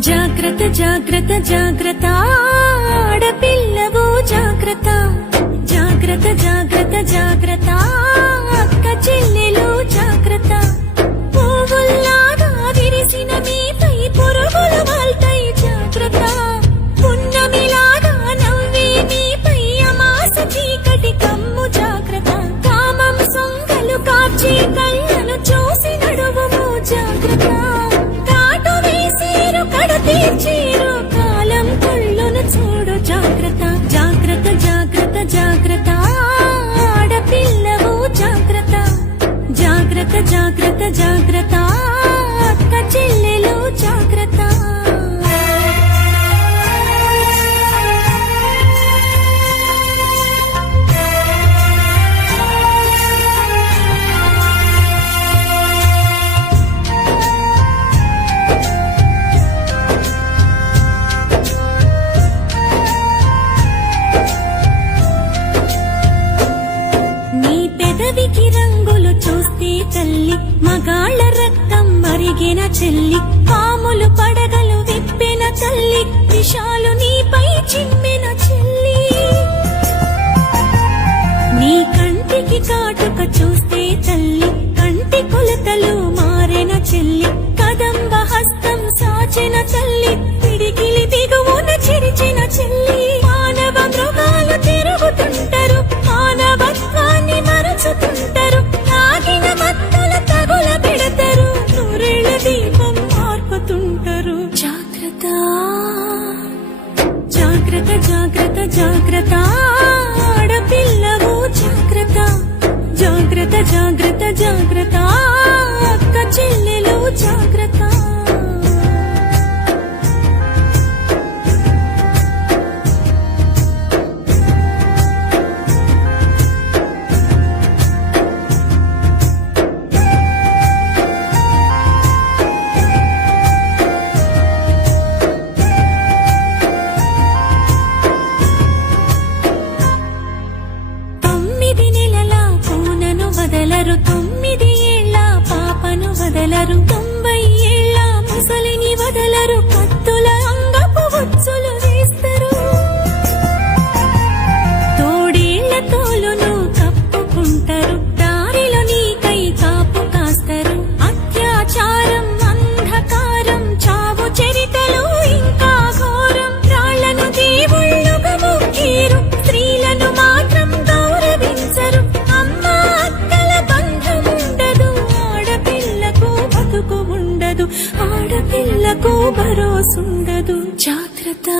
జాగ్రత్త జాగ్రత్త జాగ్రత్త ఆడపిల్లవు జాగ్రత్త జాగ్రత్త జాగ్రత్త జాగ్రత్త అక్క చెల్లెలు జాగ్రత్త పువ్వుల్లాగా విరిసిన మీపై పురుగులు వాల్తాయి జాగ్రత్త పున్నమిలాగా నవ్వే మీపై అమాస చీకటి కమ్ము జాగ్రత్త కామం సొంగలు కాచి కళ్ళను చూసి నడువుము జాగ్రత్త తీర్చేరు కాలం కళ్ళును చూడు జాగ్రత్త జాగ్రత్త జాగ్రత్త జాగ్రత్త ఆడపిల్లవు జాగ్రత్త జాగ్రత్త జాగ్రత్త జాగ్రత్త అక్క చెల్లెలు జాగ్రత్త పెదవికి రంగులు చూస్తే తల్లి మగాళ్ళ రక్తం మరిగిన చెల్లి పాములు పడగలు విప్పిన తల్లి విషాలు నీపై చిమ్మిన చెల్లి నీ కంటికి కాటుక చూస్తే తల్లి కంటి కొలతలు మారిన చెల్లి కదంబ హస్తం సాచిన తల్లి పిడికిలి దిగువన చిరిచిన చెల్లి మానవ మృగాలు తిరుగుతుంటారు మానవత్వాన్ని మరచుతుంటారు తాగిన మత్తుల తగుల పెడతారు నూరేళ్ల దీపం మార్పుతుంటారు జాగ్రత్త జాగ్రత్త జాగ్రత్త జాగ్రత్త ఆడపిల్లవు జాగ్రత్త జాగ్రత్త జాగ్రత్త జాగ్రత్త అక్క చెల్లెలు జాగ్రత్త వదలరు 9 ఏళ్ల పాపను వదలరు 90 ఏళ్ల ముసలిని వదలరు కత్తుల అంగపు ఉచ్చులు వేస్తారు తోడేళ్ల తోలును కప్పుకుంటారు దారిలో నీకై కాపు కాస్తారు అత్యాచారం అంధకారం చావు చరితలు ఇంకా ఘోరం రాళ్లను దేవుళ్ళుగా మొక్కేరు స్త్రీలను మాత్రం గౌరవించరు ఆడపిల్లకు భరోసుండదు జాగ్రత్త